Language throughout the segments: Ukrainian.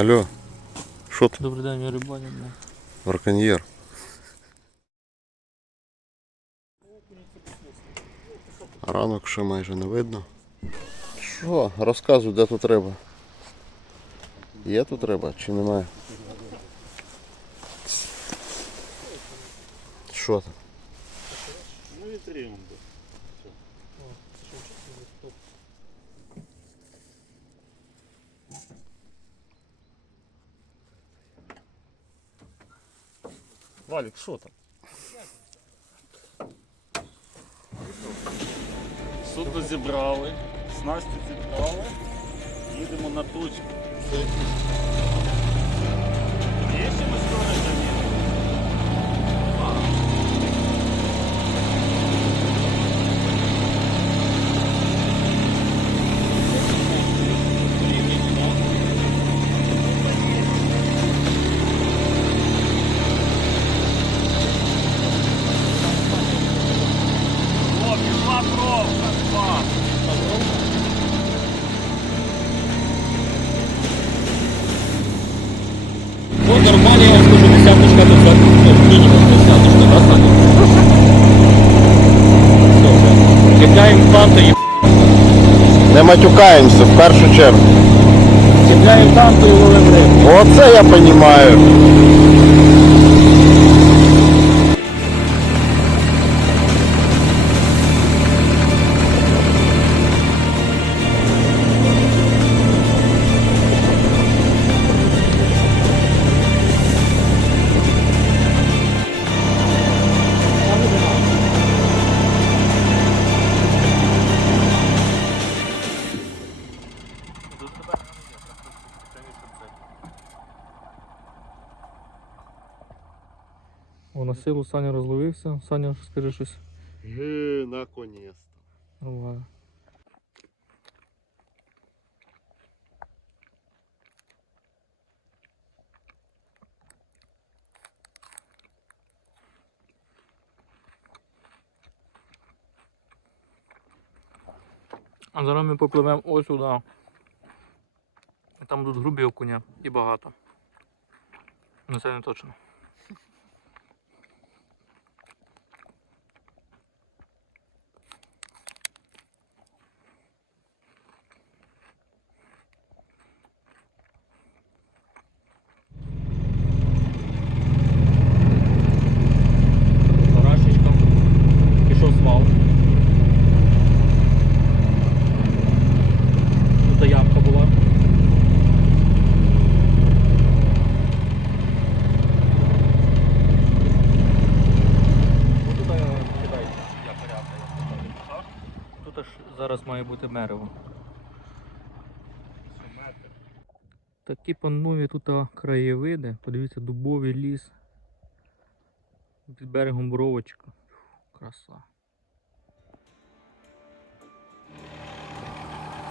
Алло, що ти? Добрий день, я рибалю. Браконьєр. Ранок ще майже не видно. Що, розказуй, де тут риба? Є тут риба чи немає? Що там? Ну вітрину. Валік, що там? Судно зібрали, снасті зібрали, їдемо на точку. Вже. Чіпляємо танту і Не матюкаємося в першу чергу. чіпляємо танту і ловимо рибу. Оце я розумію. Силу Саня розловився. Саня, скажи щось. Ге, наконець. Нормально. А зараз ми попливемо ось сюди. Там будуть грубі окуня і багато. Ну це не точно. Парашечка. Пішов свал. Тут ямка була. Ну, Тут е, кидай, я порядка, я поставлю. Тут аж зараз має бути мерево. Такі панові тут краєвиди. Подивіться, дубовий ліс. Під берегом бровочка. Краса.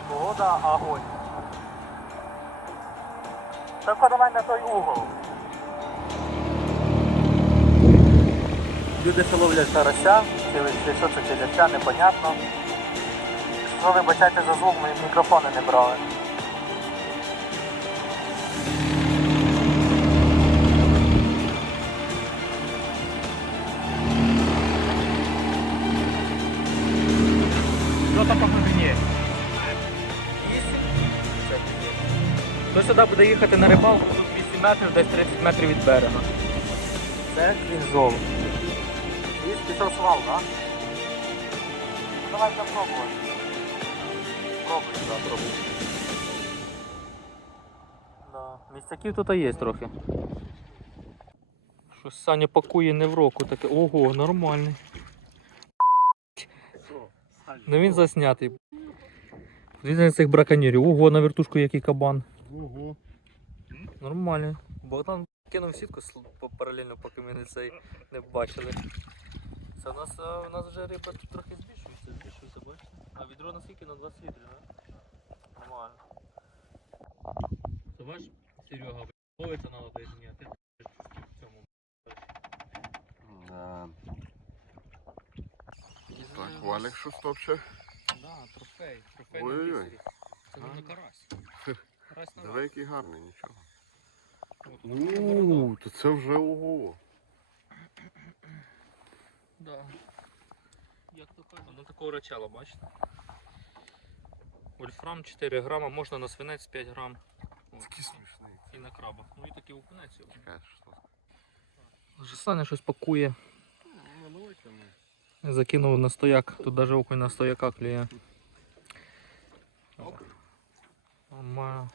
Погода огонь. Так давай на той угол. Люди ще ловлять карася, чи що це чи непонятно. Ну, вибачайте за звук, ми мікрофони не брали. Що там по глибині? Хто сюди буде їхати на рибалку, тут 8 метрів, десь 30 метрів від берега. Це клінжол. Ліс пішов свал, так? Ну давайте пробувати. Пробуй, так, пробуй. Да. Місцяків тут є трохи. Щось Саня пакує не в року таке. Ого, нормальний. Ну він заснятий. Дивіться на цих браконьєрів. Ого, на вертушку який кабан. Ого. Нормально. Богдан кинув сітку паралельно, поки ми не цей не бачили. Це у нас, у нас вже риба трохи збільшується, збільшується, бачите? А відро наскільки на 20 літрів, да? Нормально. Це ваш Серега ловиться на лобезні, а ти в цьому. Да. Так, Валік що стопче? Да, трофей. Трофей Ой-ой-ой. на бісері. Це не карась. Карась на Диви, який гарний, нічого. У, то це вже ого. Да. Як то кажуть? Ну такого рачала, бачите? Вольфрам 4 грама, можна на свинець 5 грам. Такий смішний. І на краба. Ну і такі окунець. Що? Саня щось пакує. Ну, давайте ми. Закинув на стояк. Тут навіть окунь на стояка клює. Нормально.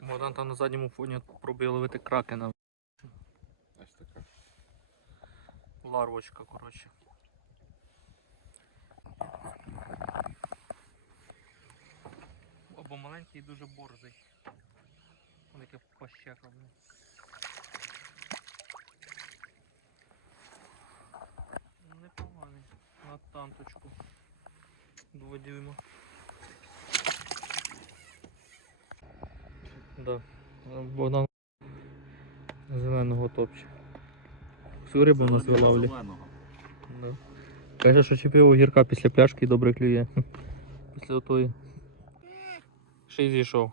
Богдан там на задньому фоні пробує ловити кракена. Ось така. Ларвочка, коротше. Або маленький і дуже борзий. Таке пащека. блін. Непоганий. На танточку. Дводюйма. Да. Богдан зеленого топче. Всю рибу у нас вилавлює. Да. Каже, що чіпив огірка після пляшки і добре клює. Після отої. Ще й зійшов.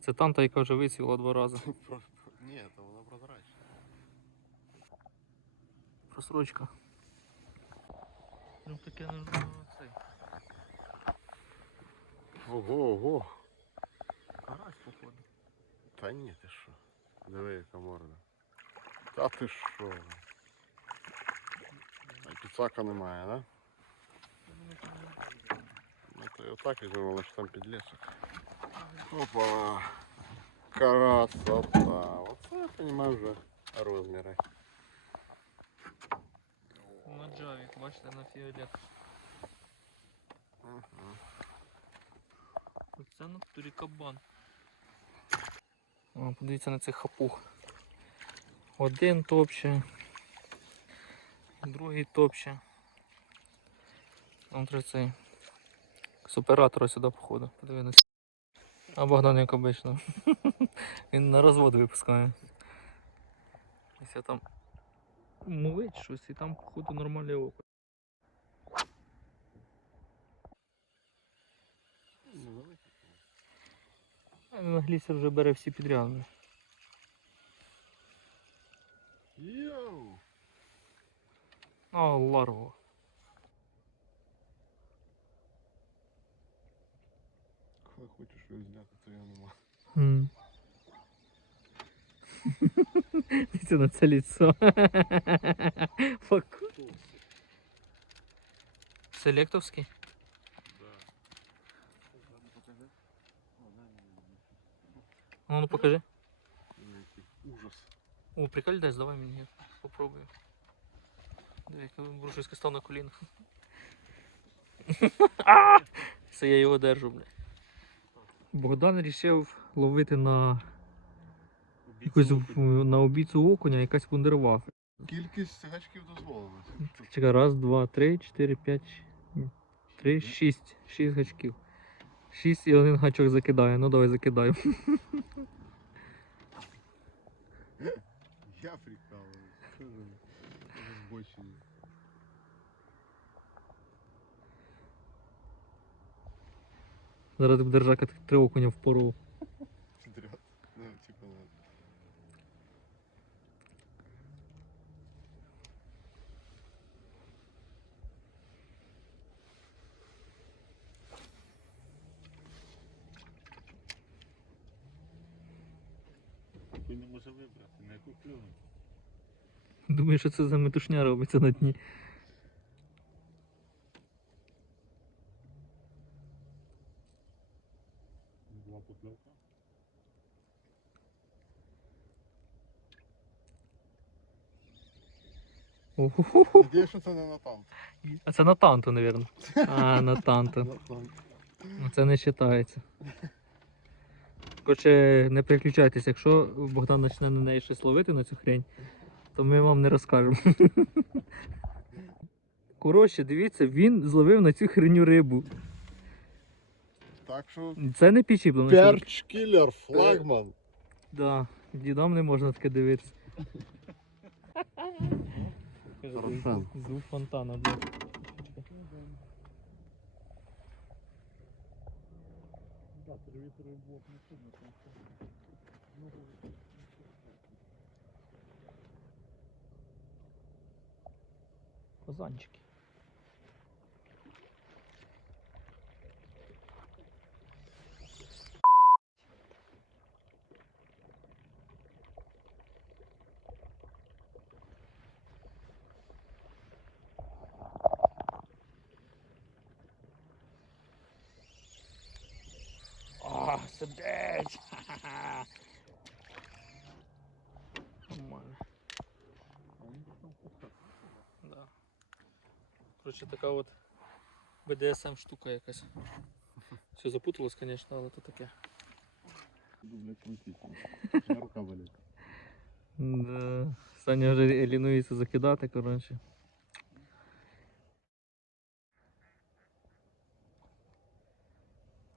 Це танта, яка вже висіла два рази. Ні, то вона прозрачна. Просрочка. Ну таке не ну, цей. Ого, ого. Карась, походу. Та ні, ти що? Диви, яка морда. Та ти що? А піцака немає, да? Ну то і отак візьмемо, але ж там підлесок. Опа! Красота! Оце я розумію вже розміри. На джавік, бачите, на фіолет. Мгм. Оце на турі кабан. О, подивіться на цих хапух. Один топче. Другий топче. Там треба цей. З оператора сюди походу. Подивитися. А Богдан як обично. Він на розвод випускає. Якщо там мовить щось і там походу нормальне око. Він на глісер вже бере всі підряд. Йоу! А, ларво. Коли хочеш щось взяти, то його нема. М. Дивіться на це лицо. Фак. Селектовський? Ну, ну покажи. Який ужас. О, прикольно, дай, давай мені я попробую. Диви, як Брушевський став на коліна. А! Це я його держу, бля. Богдан вирішив ловити на якусь на обіцу окуня якась вундервафля. Кількість гачків дозволена. Чекай, раз, два, три, чотири, п'ять, три, шість. Шість гачків. Шість і один гачок закидає. Ну давай закидай. Я Зараз буде держати три окуня в пору. Підряд. Ну. Він не може вибрати, на яку клюнути. Думаю, що це за метушня робиться на дні. Надіюсь, що це не на танк. А це на танту, мабуть. А, на танту. Ну, Це не вважається. Коротше, не переключайтесь, якщо Богдан почне на неї щось ловити на цю хрень, то ми вам не розкажемо. Коротше, дивіться, він зловив на цю хреню рибу. Так що Це не підчіплено. Перч кілер, флагман. Да, дідам не можна таке дивитися. Покажи звук, звук фонтана, блядь. Да, телевизор и блок не сильно там. Казанчики. Коротше, така от BDSM штука якась. Все запуталось, звісно, але то таке. Рука болить. Да. Саня вже лінується закидати, коротше.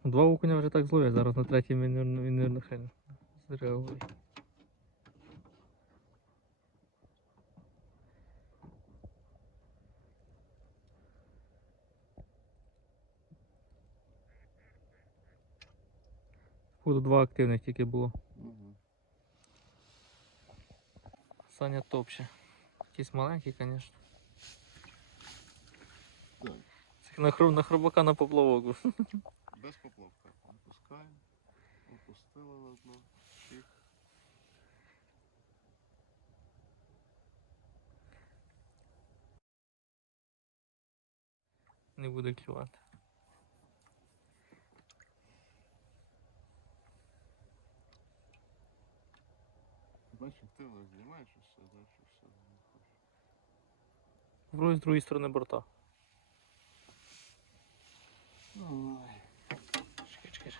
Два окуня вже так зловять, зараз на третій він, він, він. Походу два активних тільки було. Угу. Саня топче. Якийсь маленький, звісно. Так. Це на, хру, на хробака на поплавок. Без поплавка. Опускаємо. Опустили на дно. Чик. Не буде клювати. Бачиш, знімаєш і все, далі все. Вроде з другої сторони борта. Ой. Чекай, чекай.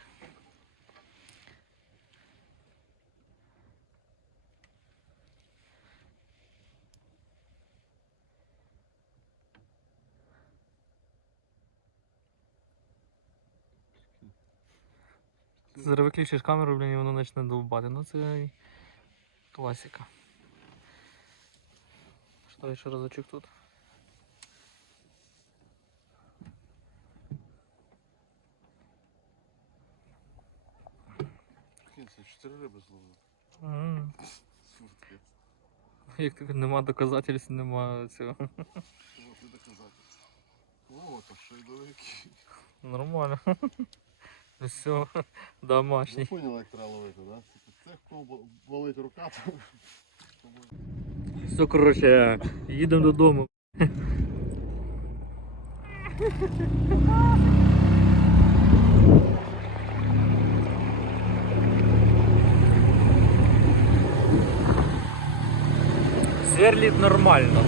Зараз виключиш камеру, блін, і воно почне довбати. Ну це і класика. Що ще разочок тут? Прикинь, це чотири риби зловив. М. Сутки. Як так нема доказательств, нема цього. Вот і доказательства. О, то ще й великий. Нормально. Все, Ви домашній. поняли, як треба ловити, да? Болить рука. Все, коротше, їдемо додому. Сверлить нормально.